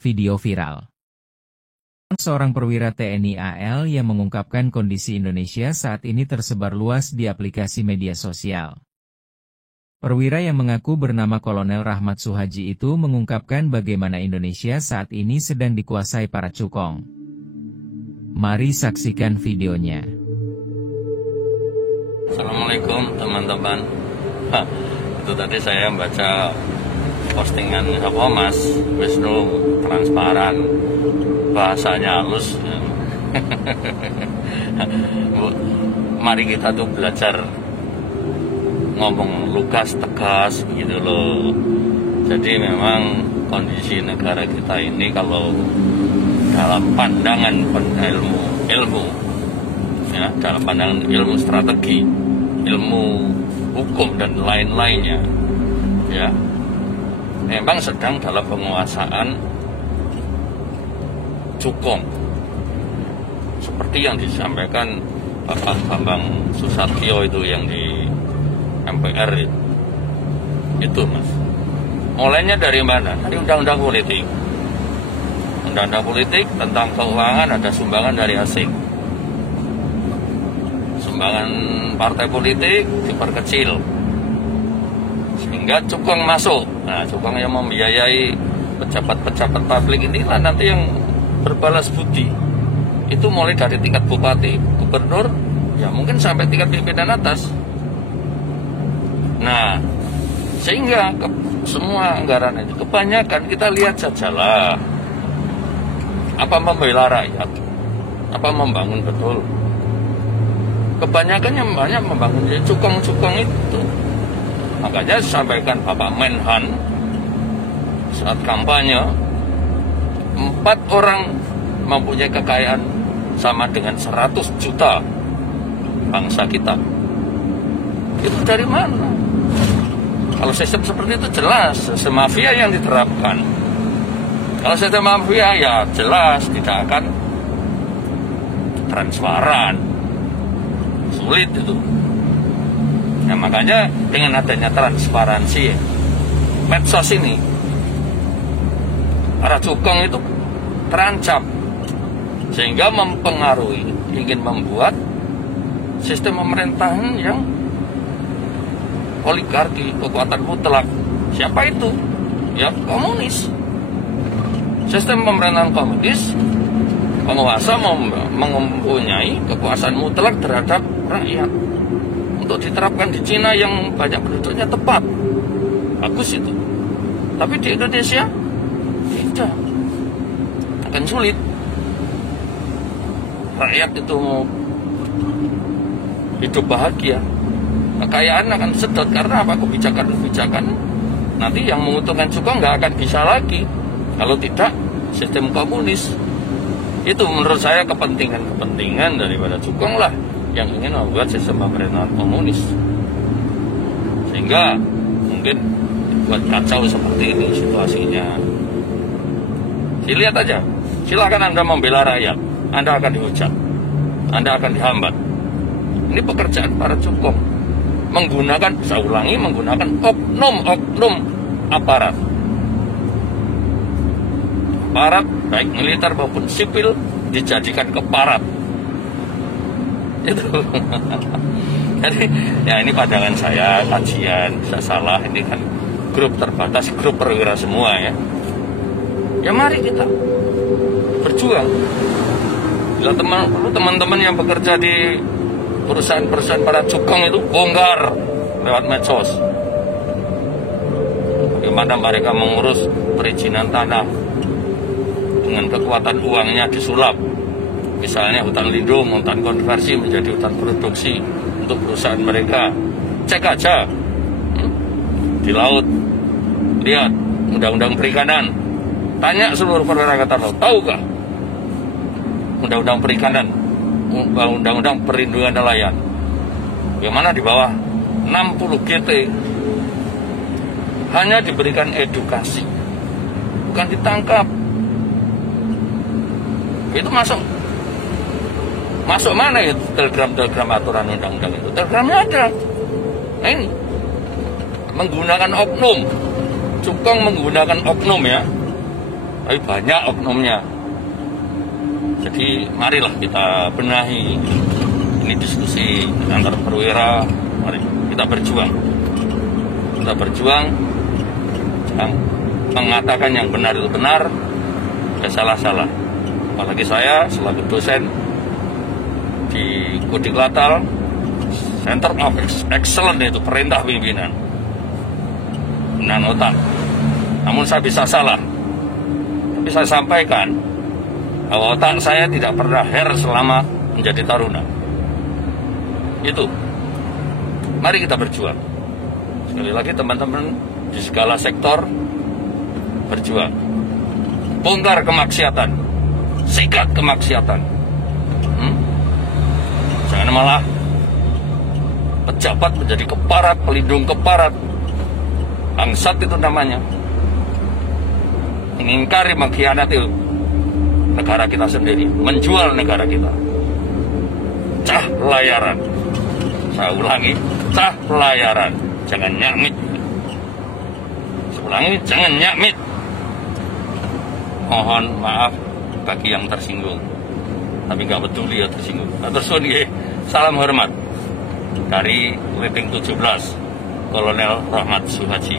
Video viral. Seorang perwira TNI AL yang mengungkapkan kondisi Indonesia saat ini tersebar luas di aplikasi media sosial. Perwira yang mengaku bernama Kolonel Rahmat Suhaji itu mengungkapkan bagaimana Indonesia saat ini sedang dikuasai para cukong. Mari saksikan videonya. Assalamualaikum teman-teman. Itu tadi saya baca postingan Mas Wisnu transparan, bahasanya halus. Mari kita tuh belajar ngomong lugas tegas gitu loh. Jadi memang kondisi negara kita ini kalau dalam pandangan ilmu ya, dalam pandangan ilmu strategi, ilmu hukum dan lain-lainnya, ya, memang sedang dalam penguasaan cukong, seperti yang disampaikan Bapak Bambang Susatyo itu yang di MPR itu, Mas. Mulainya dari mana? Dari undang-undang politik. Undang-undang politik tentang keuangan ada sumbangan dari asing. Sumbangan partai politik diperkecil sehingga cukong masuk. Nah, cukong yang membiayai pejabat-pejabat publik inilah nanti yang berbalas budi. Itu mulai dari tingkat bupati, gubernur, ya mungkin sampai tingkat pimpinan atas. Nah, sehingga semua anggaran itu kebanyakan kita lihat sajalah, apa membela rakyat, apa membangun betul. Kebanyakan yang banyak membangun cukong-cukong itu. Makanya sampaikan Bapak Menhan saat kampanye, 4 orang mempunyai kekayaan sama dengan 100 juta bangsa kita. Itu dari mana? Kalau sistem seperti itu jelas, sistem mafia yang diterapkan. Kalau sistem mafia ya jelas tidak akan transparan. Sulit itu. Nah, makanya dengan adanya transparansi medsos ini, para cukong itu terancam sehingga mempengaruhi, ingin membuat sistem pemerintahan yang oligarki, kekuatan mutlak. Siapa itu? Ya komunis. Sistem pemerintahan komunis, penguasa mempunyai kekuasaan mutlak terhadap rakyat. Untuk diterapkan di Cina yang banyak penduduknya tepat, bagus itu. Tapi di Indonesia tidak, akan sulit. Rakyat itu mau hidup bahagia, kekayaan akan sedot. Karena apa? Kebijakan-kebijakan nanti yang menguntungkan cukong nggak akan bisa lagi kalau tidak sistem komunis. Itu menurut saya kepentingan daripada cukong lah yang ingin membuat sistem pemerintahan komunis, sehingga mungkin buat kacau seperti ini situasinya. Dilihat aja, silakan Anda membela rakyat, Anda akan dihujat, Anda akan dihambat. Ini pekerjaan para cukong, menggunakan oknum aparat baik militer maupun sipil dijadikan keparat. Itu. Jadi ya ini pandangan saya, kajian, bisa salah, ini kan grup terbatas, grup perwira semua ya. Ya mari kita berjuang. Bila teman-teman yang bekerja di perusahaan-perusahaan para cukong itu bongkar lewat medsos. Bagaimana mereka mengurus perizinan tanah dengan kekuatan uangnya disulap. Misalnya hutan lindung, hutan konversi menjadi hutan produksi untuk perusahaan mereka. Cek aja di laut, lihat undang-undang perikanan. Tanya seluruh perwira angkatan laut, tahukah undang-undang perikanan, undang-undang perlindungan nelayan, bagaimana di bawah 60 GT hanya diberikan edukasi, bukan ditangkap. Itu masuk mana ya telegram aturan undang-undang itu? Telegramnya ada. Nah ini menggunakan oknum, cukong menggunakan oknum ya. tapi banyak oknumnya. Jadi marilah kita benahi. Ini diskusi antar perwira, mari kita berjuang. Kita berjuang, yang mengatakan yang benar itu benar, yang salah-salah. Apalagi saya selaku dosen di Kodik Latal, Center of Excellence, itu perintah pimpinan, benar otak. Namun saya bisa salah, tapi saya sampaikan bahwa otak saya tidak pernah selama menjadi taruna. Itu, mari kita berjuang. Sekali lagi teman-teman di segala sektor berjuang. Bongkar kemaksiatan, sikat kemaksiatan. Jangan malah pejabat menjadi keparat, pelindung keparat. Bangsat itu namanya. Mengingkari, mengkhianati negara kita sendiri, menjual negara kita. Cah pelayaran. Saya ulangi, cah pelayaran. Jangan nyamit. Saya ulangi, jangan nyamit. Mohon maaf bagi yang tersinggung, tapi nggak peduli ya tersinggung. Terus salam hormat dari Leting 17 Kolonel Rahmat Suhaji.